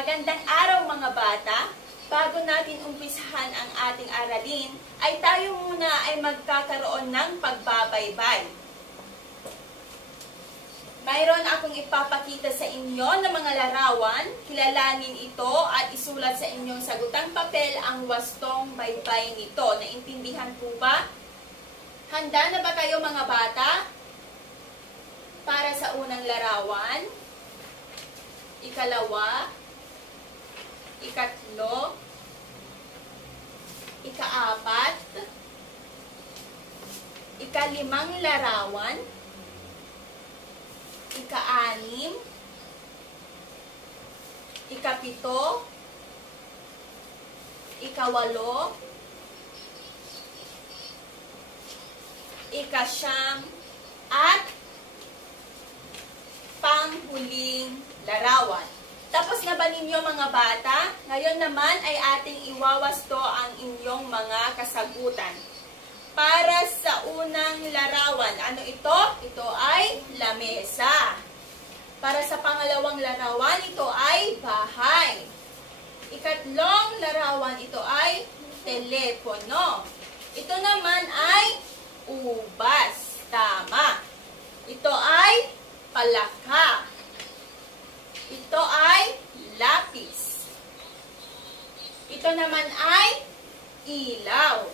Magandang araw mga bata! Bago natin umpisahan ang ating aralin, ay tayo muna ay magkakaroon ng pagbabaybay. Mayroon akong ipapakita sa inyo ng mga larawan, kilalanin ito at isulat sa inyong sagutang papel ang wastong baybay nito. Naintindihan po ba? Handa na ba kayo mga bata? Para sa unang larawan, ikalawa, ikatlo, ikaapat, ikalimang larawan, ika-anim, ikapito, ikawalo, ikasyam, at panghuling larawan. Tapos na ba ninyo mga bata? Ngayon naman ay ating iwawasto ang inyong mga kasagutan. Para sa unang larawan, ano ito? Ito ay lamesa. Para sa pangalawang larawan, ito ay bahay. Ikatlong larawan, ito ay telepono. Ito naman ay ubas. Tama. Ito ay palaka. Ito ay lapis. Ito naman ay ilaw.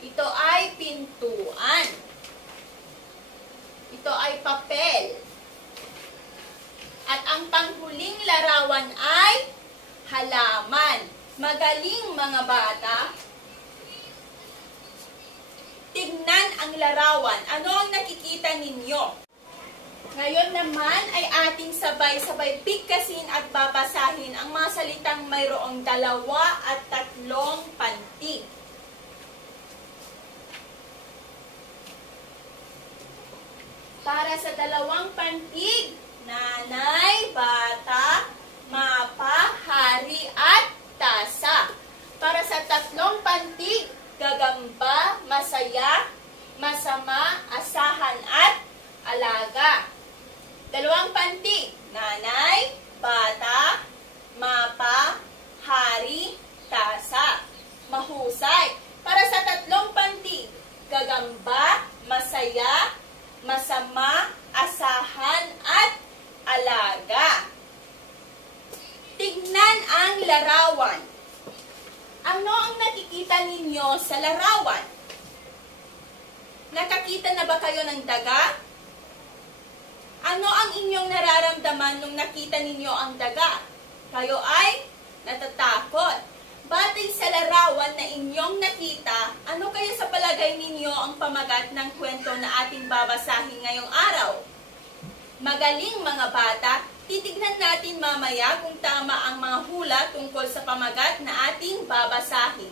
Ito ay pintuan. Ito ay papel. At ang panghuling larawan ay halaman. Magaling mga bata. Tignan ang larawan. Ano ang nakikita ninyo? Ngayon naman ay ating sabay-sabay bigkasin at babasahin ang mga salitang mayroong 2 at 3 pantig. Para sa 2 pantig, nanay, bata, mapa, hari, at tasa. Para sa 3 pantig, gagamba, masaya, masama, asahan, at alaga. 2 pantig, nanay, bata, mapa, hari, tasa. Mahusay. Para sa 3 pantig, gagamba, masaya, masama, asahan, at alaga. Tignan ang larawan. Ano ang nakikita ninyo sa larawan? Nakakita na ba kayo ng daga? Ano ang inyong nararamdaman nung nakita ninyo ang daga? Kayo ay natatakot. Batay sa larawan na inyong nakita, ano kaya sa palagay ninyo ang pamagat ng kwento na ating babasahin ngayong araw? Magaling mga bata, titignan natin mamaya kung tama ang mga hula tungkol sa pamagat na ating babasahin.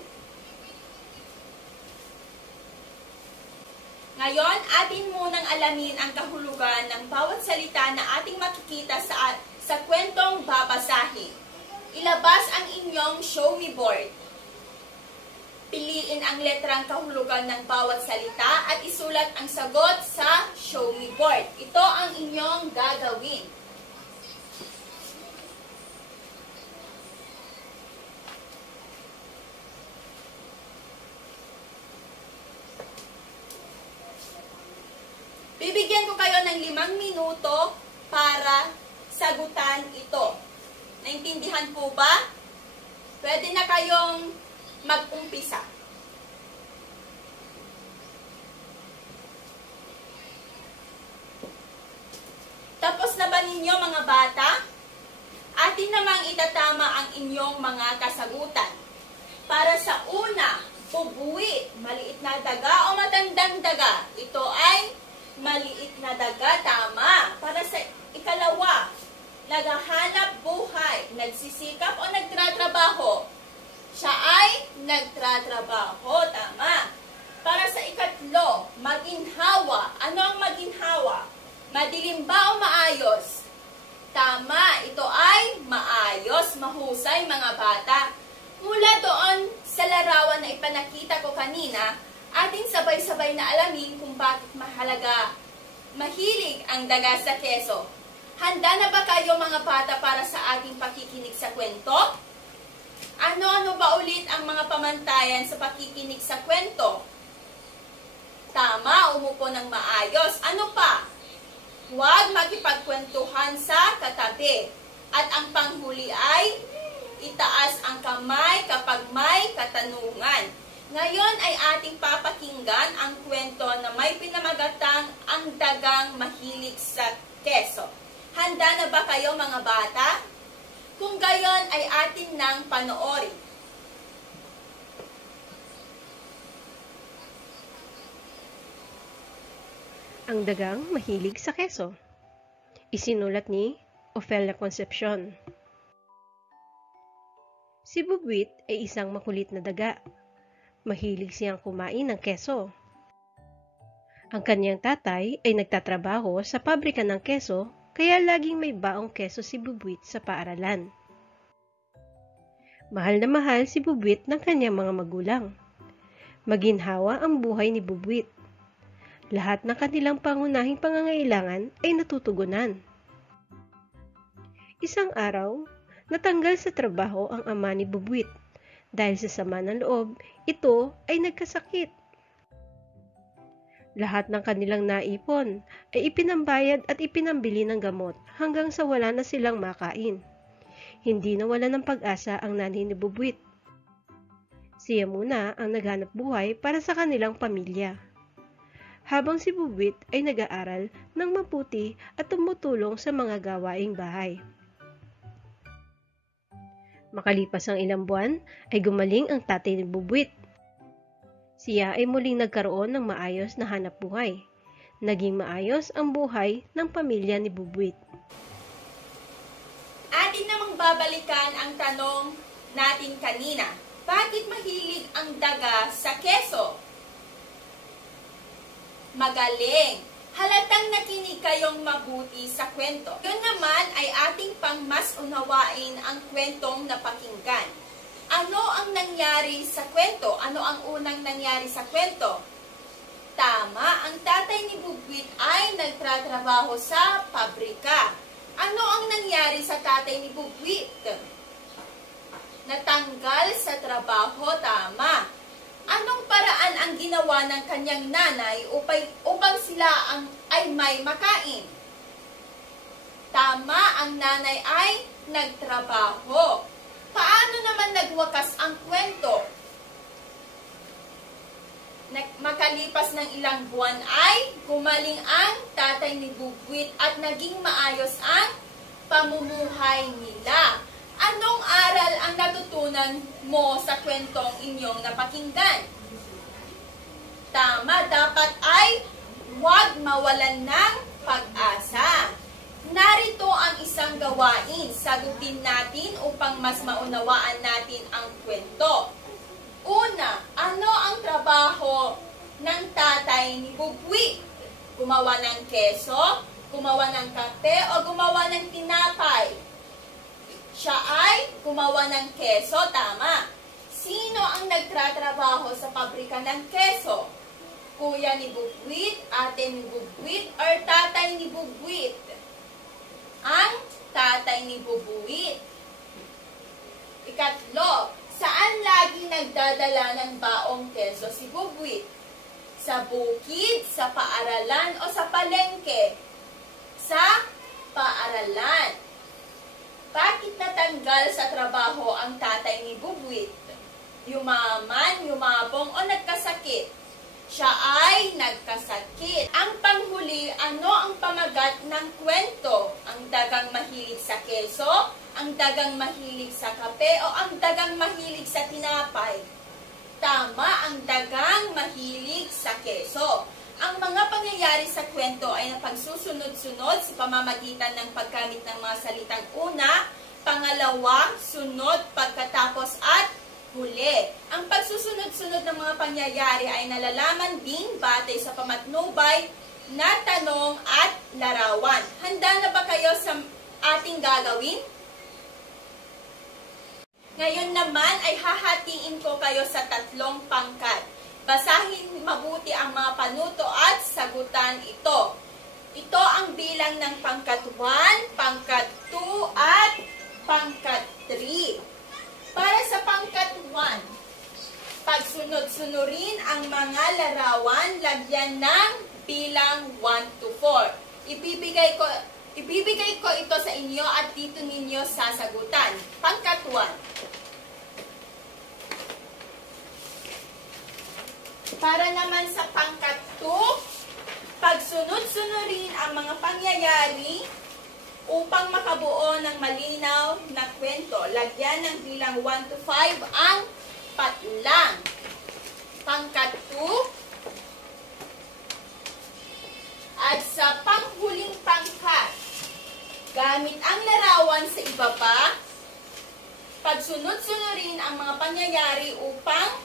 Ngayon, atin munang alamin ang kahulugan ng bawat salita na ating makikita sa kwentong babasahin. Ilabas ang inyong show me board. Piliin ang letrang kahulugan ng bawat salita at isulat ang sagot sa show me board. Ito ang inyong gagawin. Bibigyan ko kayo ng 5 minuto para sagutan ito. Naintindihan po ba? Pwede na kayong mag-umpisa. Tapos na ba ninyo mga bata? Atin namang itatama ang inyong mga kasagutan. Para sa una, ubuwi, maliit na daga o matandang daga. Ito ay maliit na daga, tama. Para sa ikalawa, naghahanap buhay, nagsisikap o nagtratrabaho. Siya ay nagtratrabaho, tama. Para sa ikatlo, maginhawa. Ano ang maginhawa? Madilim ba o maayos? Tama, ito ay maayos, mahusay mga bata. Mula doon sa larawan na ipanakita ko kanina, ating sabay-sabay na alamin kung bakit mahilig ang daga sa keso. Handa na ba kayo mga bata para sa sa ating pakikinig sa kwento? Ano-ano ba ulit ang mga pamantayan sa pakikinig sa kwento? Tama, umupo ng maayos. Ano pa? Huwag makipagkwentuhan sa katabi. At ang panghuli ay itaas ang kamay kapag may katanungan. Ngayon ay ating papakinggan ang kwento na may pinamagatang ang dagang mahilig sa keso. Handa na ba kayo mga bata? Kung gayon ay atin nang panoorin. Ang dagang mahilig sa keso. Isinulat ni Ofelia Concepcion. Si Bubuit ay isang makulit na daga. Mahilig siyang kumain ng keso. Ang kanyang tatay ay nagtatrabaho sa pabrika ng keso, kaya laging may baong keso si Bubuit sa paaralan. Mahal na mahal si Bubuit ng kanyang mga magulang. Maginhawa ang buhay ni Bubuit. Lahat ng kanilang pangunahing pangangailangan ay natutugunan. Isang araw, natanggal sa trabaho ang ama ni Bubuit. Dahil sa sama ng loob, ito ay nagkasakit. Lahat ng kanilang naipon ay ipinambayad at ipinambili ng gamot hanggang sa wala na silang makain. Hindi nawala ng pag-asa ang nanay ni Bubuit. Siya muna ang naghanap buhay para sa kanilang pamilya. Habang si Bubuit ay nag-aaral ng mabuti at tumutulong sa mga gawaing bahay. Makalipas ang ilang buwan, ay gumaling ang tatay ni Bubuit. Siya ay muling nagkaroon ng maayos na hanap buhay. Naging maayos ang buhay ng pamilya ni Bubuit. Atin namang babalikan ang tanong natin kanina. Bakit mahilig ang daga sa keso? Magaling! Halatang nakinig kayong mabuti sa kwento. Yun naman ay ating pang mas unawain ang kwentong napakinggan. Ano ang nangyari sa kwento? Ano ang unang nangyari sa kwento? Tama, ang tatay ni Bubuit ay nagtatrabaho sa pabrika. Ano ang nangyari sa tatay ni Bubuit? Natanggal sa trabaho, tama. Anong paraan ang ginawa ng kanyang nanay upang sila ay may makain? Tama, ang nanay ay nagtrabaho. Paano naman nagwakas ang kwento? Makalipas ng ilang buwan ay gumaling ang tatay ni Bubuit at naging maayos ang pamumuhay nila. Anong aral ang natutunan mo sa kwentong inyong napakinggan? Tama, dapat ay huwag mawalan ng pag-asa. Narito ang isang gawain. Sagutin natin upang mas maunawaan natin ang kwento. Una, ano ang trabaho ng tatay ni Bubuit? Gumawa ng keso, gumawa ng kape, o gumawa ng tinapay? Siya ay gumawa ng keso, tama. Sino ang nagtatrabaho sa pabrika ng keso? Kuya ni Bubuit, ate ni Bubuit, or tatay ni Bubuit? Ang tatay ni Bubuit. Ikatlo, saan lagi nagdadala ng baong keso si Bubuit? Sa bukid, sa paaralan, o sa palengke? Sa paaralan. Bakit natanggal sa trabaho ang tatay ni Bubuit? Yumaman, yumabong, o nagkasakit? Siya ay nagkasakit. Ang panghuli, ano ang pamagat ng kwento? Ang dagang mahilig sa keso, ang dagang mahilig sa kape, o ang dagang mahilig sa tinapay? Tama, ang dagang mahilig sa keso. Ang mga pangyayari sa kwento ay napagsusunod-sunod sa pamamagitan ng paggamit ng mga salitang una, pangalawa, sunod, pagkatapos, at huli. Ang pagsusunod-sunod ng mga pangyayari ay nalalaman din batay sa pamatnubay na tanong at larawan. Handa na ba kayo sa ating gagawin? Ngayon naman ay hahatiin ko kayo sa 3 pangkat. Basahin mabuti ang mga panuto at sagutan ito. Ito ang bilang ng pangkat 1, pangkat 2, at ang mga larawan, lagyan ng bilang 1 to 4. Ibibigay ko ito sa inyo at dito ninyo sasagutan. Pangkat 1. Para naman sa pangkat 2, pagsunod-sunurin ang mga pangyayari upang makabuo ng malinaw na kwento. Lagyan ng bilang 1 to 5 ang patlang. Pangkat 2. At sa panghuling pangkat, gamit ang larawan sa ibaba, pagsunod-sunurin ang mga pangyayari upang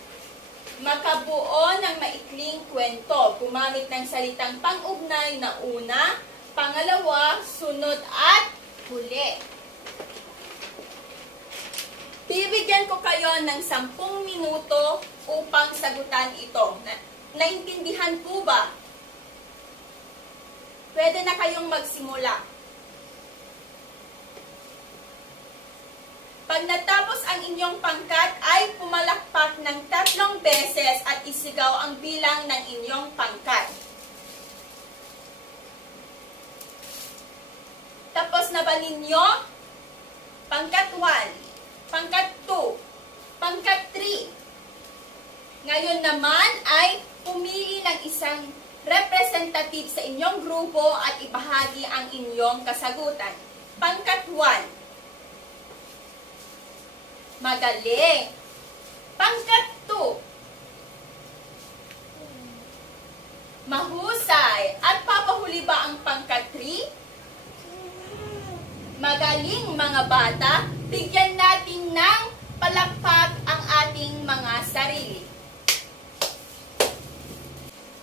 makabuo ng maikling kwento. Gumamit ng salitang pang-ugnay na una, pangalawa, sunod at huli. Bibigyan ko kayo ng 10 minuto upang sagutan ito. Naintindihan po ba? Pwede na kayong magsimula. Pag natapos ang inyong pangkat, ay pumalakpak ng 3 beses at isigaw ang bilang ng inyong pangkat. Tapos na ba ninyo? Pangkat 1, pangkat 2, pangkat 3. Ngayon naman ay pumili ng isang representative sa inyong grupo at ibahagi ang inyong kasagutan. Pangkat 1. Magaling. Pangkat 2. Mahusay. At papahuli ba ang pangkat 3? Magaling mga bata. Bigyan natin ng palakpak ang ating mga sarili.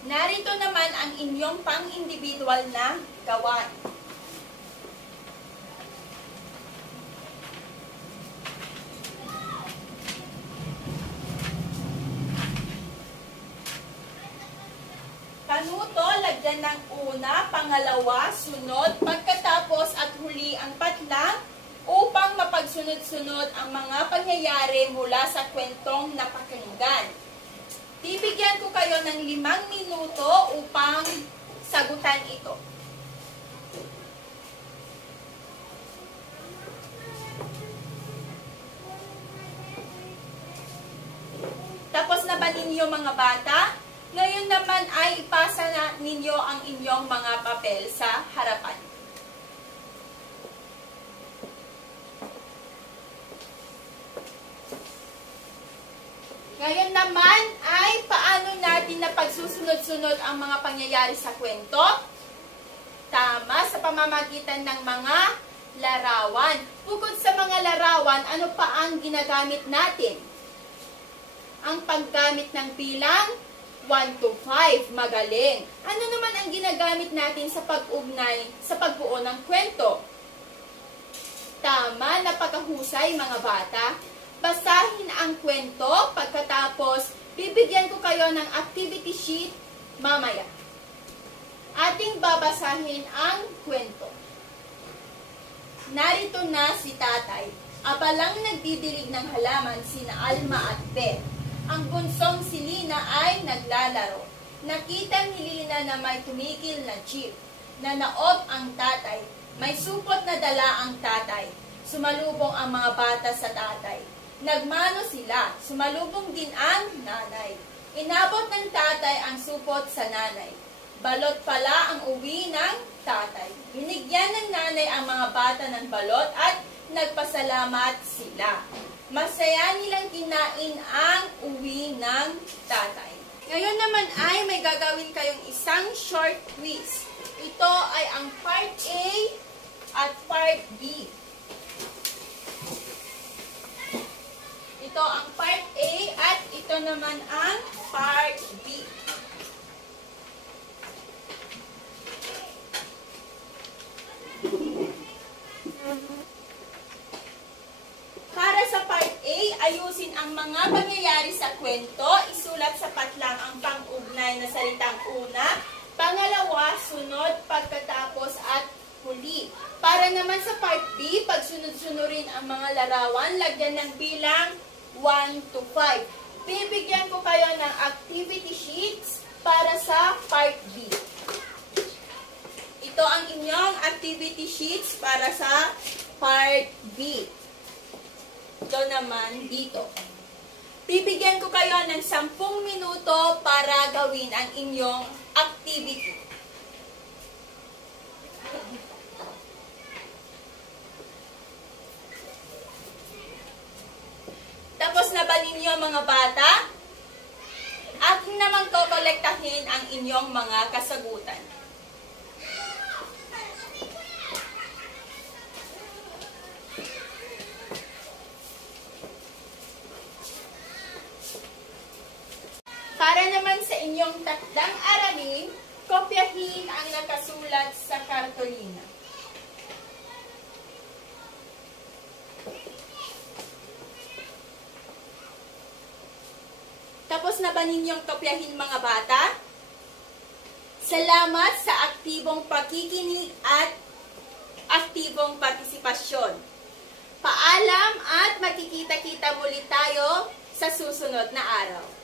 Narito naman ang inyong pang-individual na gawain. Kanuto, lagyan ng una, pangalawa, sunod, pagkatapos at huli ang patlang upang mapagsunod-sunod ang mga pangyayari mula sa kwentong napakinggan. Bibigyan ko kayo ng 5 minuto upang sagutan ito. Tapos na ba ninyo mga bata? Ngayon naman ay ipasa na ninyo ang inyong mga papel sa harapan. Ngayon naman ay paano natin na pagsusunod-sunod ang mga pangyayari sa kwento? Tama, sa pamamagitan ng mga larawan. Bukod sa mga larawan, ano pa ang ginagamit natin? Ang paggamit ng bilang 1 to 5, magaling. Ano naman ang ginagamit natin sa pag-ugnay, sa pagbuo ng kwento? Tama, napakahusay mga bata. Basahin ang kwento, pagkatapos bibigyan ko kayo ng activity sheet mamaya. Ating babasahin ang kwento. Narito na si tatay. Abalang nagdidilig ng halaman sina Alma at Beth. Ang bunsong si Lina ay naglalaro. Nakita ni Lina na may tumigil na jeep. Nanaob ang tatay. May supot na dala ang tatay. Sumalubong ang mga bata sa tatay. Nagmano sila. Sumalubong din ang nanay. Inabot ng tatay ang supot sa nanay. Balot pala ang uwi ng tatay. Binigyan ng nanay ang mga bata ng balot at nagpasalamat sila. Masaya nilang kinain ang uwi ng tatay. Ngayon naman ay may gagawin kayong isang short quiz. Ito ay ang part A at part B. Ito ang part A at ito naman ang part B. Para sa part A, ayusin ang mga pangyayari sa kwento, isulat sa patlang ang pang-ugnay na salitang una, pangalawa, sunod, pagkatapos at huli. Para naman sa part B, pagsunod-sunurin ang mga larawan, lagyan ng bilang 1 to 5. bibigyan ko kayo ng activity sheets para sa Part B. Ito ang inyong activity sheets para sa Part B. Ito naman dito. Bibigyan ko kayo ng 10 minuto para gawin ang inyong activity. Tapos na ba ninyo mga bata? Aking naman kokolektahin ang inyong mga kasagutan. Para naman sa inyong takdang aralin, kopyahin ang nakasulat sa kartolina. Tapos na ba ninyong kopyahin mga bata? Salamat sa aktibong pakikinig at aktibong partisipasyon. Paalam at magkikita-kita muli tayo sa susunod na araw.